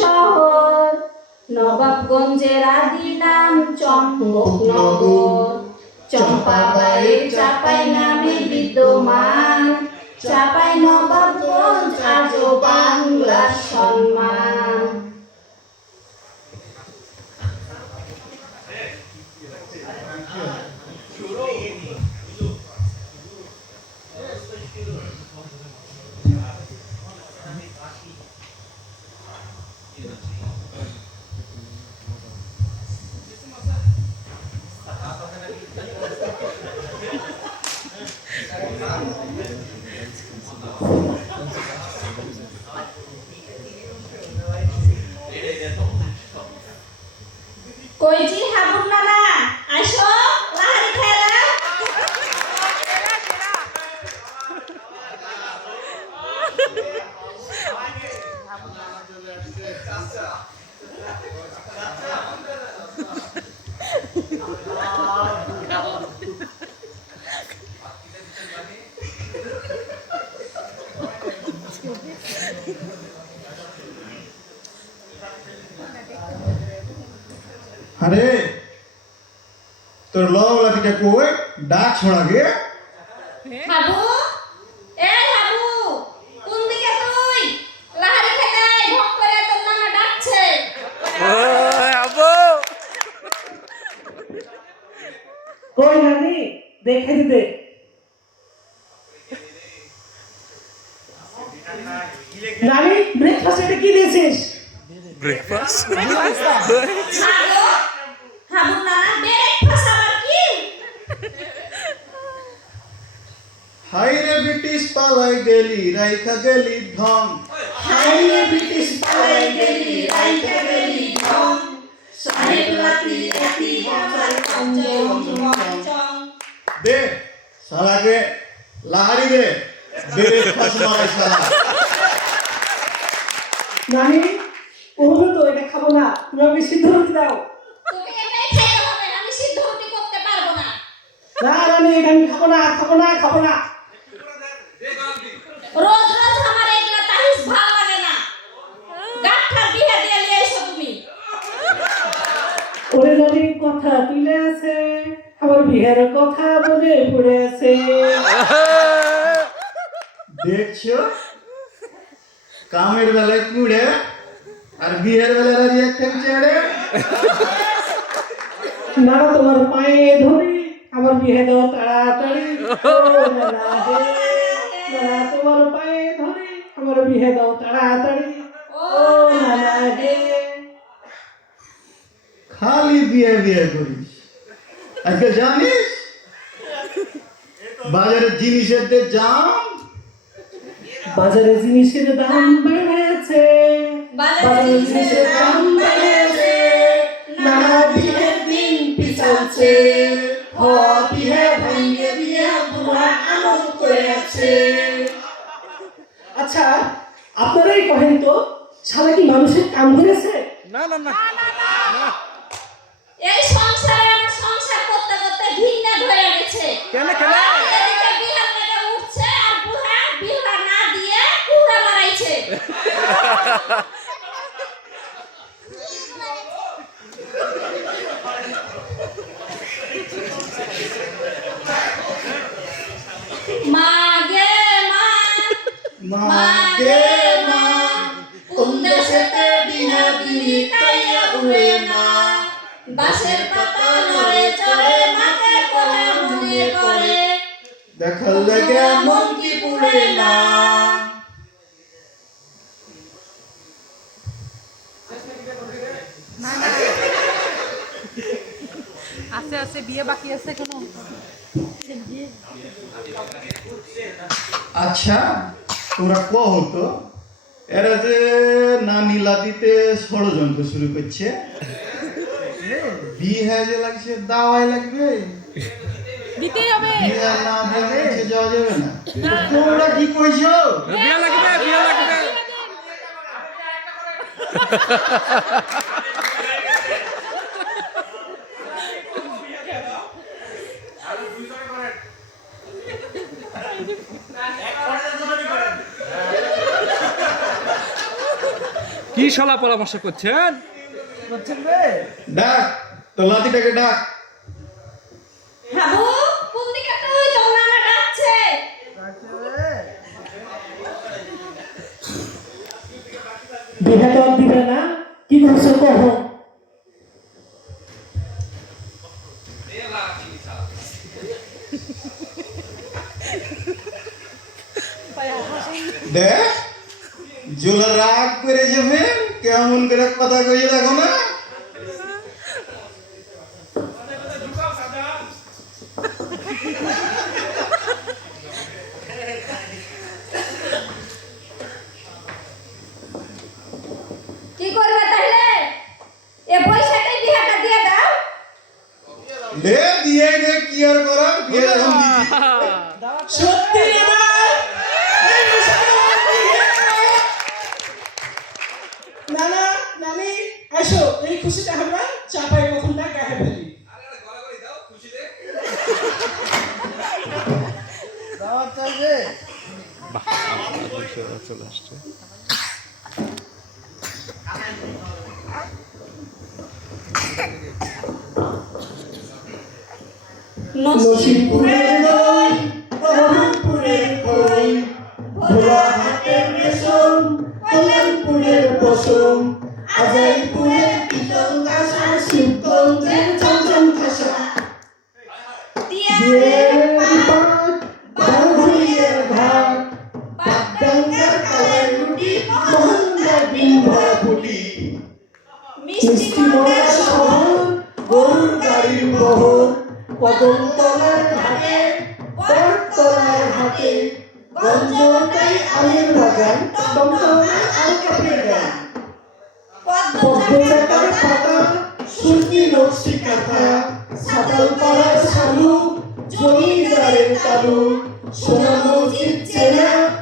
শহর নবাবগঞ্জের আদি নাম চম্পকনগর। চম্পাবাইয়ের চাপাই নামে বিদ্যমান চাপাই নবাবগঞ্জ আজও বাংলার সম্মান। কইজি হাবুন নানা আইসো লাহারি খেলা। আরে তোর লওলাটিটা কই ডাক ছড়া গে। হাবু এ হাবু কোন দিকে তুই? লাহারি খেলাই ভক করে তোর নানা ডাকছে। ওই আবু কই নানি দেখে দিতে। নানি ব্রেকফাস্টে কি দিয়েছিস? ব্রেকফাস্ট হাবু হাবু নানা ব্রেকফাস্ট আবার কি? হাই রে ব্রিটিশ পালাই গেলি রাইখা গেলি ঢং। হাই রে ব্রিটিশ পালাই গেলি রাইখা গেলি ঢং। সাহেব লাতি এতি বজার চং। দে শালাকে লাহারি দে ব্রেকফাস্ট মারাই শালা। নানি ওগুলো তো এটা খাবো না, তুমি আমাকে সিদ্ধ রুটি দাও। তোকে এটাই খাইতে হবে, আমি সিদ্ধ রুটি করতে পারবো না। না নানি এটা আমি খাবো না, খাবো না, খাবো না। রোজ রোজ আমার এগুলা তাহিস ভালো লাগে না। গাঠা বিয়ে দিয়ে নিয়ে এসো তুমি। ওরে নানি কথা তুলে আছে, আমার বিয়ের কথা বলে পড়ে আছে। দেখছো কামের বেলায় কুড়ে আর বিয়ের বেলায় রাজি একটা চেড়ে। না তোমার পায়ে ধরি আমার বিয়ে দাও তাড়াতাড়ি। ও নানা হে, নানা তোমার পায়ে ধরি আমার বিয়ে দাও তাড়াতাড়ি। ও নানা হে। খালি বিয়ে বিয়ে করিস। আজকে জানিস বাজারের জিনিসের যে দাম, বাজারে জিনিসের দাম বেড়েছে, বাজারে জিনিসের দাম বেড়েছে। নানা বিয়ের দিন পিছাচ্ছে, হ বিয়ে ভাঙ্গে বিয়ে বুড়া আমল করে আছে। আচ্ছা আপনারাই কহেন তো, শালা কি মানুষের কাম করেছে? না না না এই সংসারে আমার সংসার করতে করতে ঘৃণা ধরে গেছে। কেন কেন আর এদিকে বিহার থেকে উঠছে আর বুড়া বিহা না দিয়ে কুড়া মারাইছে। মা গে মা, মা গে মা, কোন দেশেতে বিনা দিলি কাইয়া উড়ে না। বাঁশের পাতা নড়ে চড়ে মাকে কোলে মনে পড়ে, দেখার লেগে মন কি পুড়ে না। আছে আছে বিয়ে বাকি আছে কোনো? আচ্ছা তোমরা কহ তো এরা যে নানি লাদিতে ষড়যন্ত্র শুরু করছে, বিয়ে যে লাগছে দাওয়াই লাগবে, দিতেই হবে। বিয়ে না দিলে যাওয়া যাবে না। তোমরা কি কইছো? বিয়ে লাগবে বিয়ে লাগবে। কি কি সলা পরামর্শ করছেন? ডাক তো লাতিটাকে ডাক। হাবু কোন দিকে তুই? তোর নানা ডাকছে। বিহে দেওয়া দিবে না, কি করছো কহ? দেখ জোলা রাগ করে যাবে, কেমন করে কথা কইয়ে দেখো না। কি করবে তাহলে? এ পয়সাটাই বিহাটা দিয়ে দাও। দে দিয়ে দে, কি আর করার, বিয়ে যখন দিচ্ছি। সত্যি দাদা, এই বিষয়টা নানা নানি আসো, এই খুশিটা আমরা চাপাই কখনটা গায়ে ফেলি। চলে আসছে। নসিবপুরের দই, রহমপুরের খই, ভোলাহাটের রেশম, কল্যাণপুরের পশম, আজাইপুরের পিতল কাঁসা, শিবগঞ্জের চমচম খাসা, দিয়ের পাট, বারুইয়ের ঘাট, বাগডাঙ্গার কালাই রুটি, মোহনদার ডিম ভরা ফুটি, মিষ্টি মোড়া শহর, গরুর গাড়ির বহর, কদমতলার ঘাটে, বটতলার হাটে, গঞ্জটাই আমের বাগান, দমদমায় আম কাপড়ের গান, পদ্মচাটার পাতা, সুরকি নকশি কাঁথা, সাতালপাড়ার শালুক, জমিদারের তালুক, সোনা মসজিদ চেনা,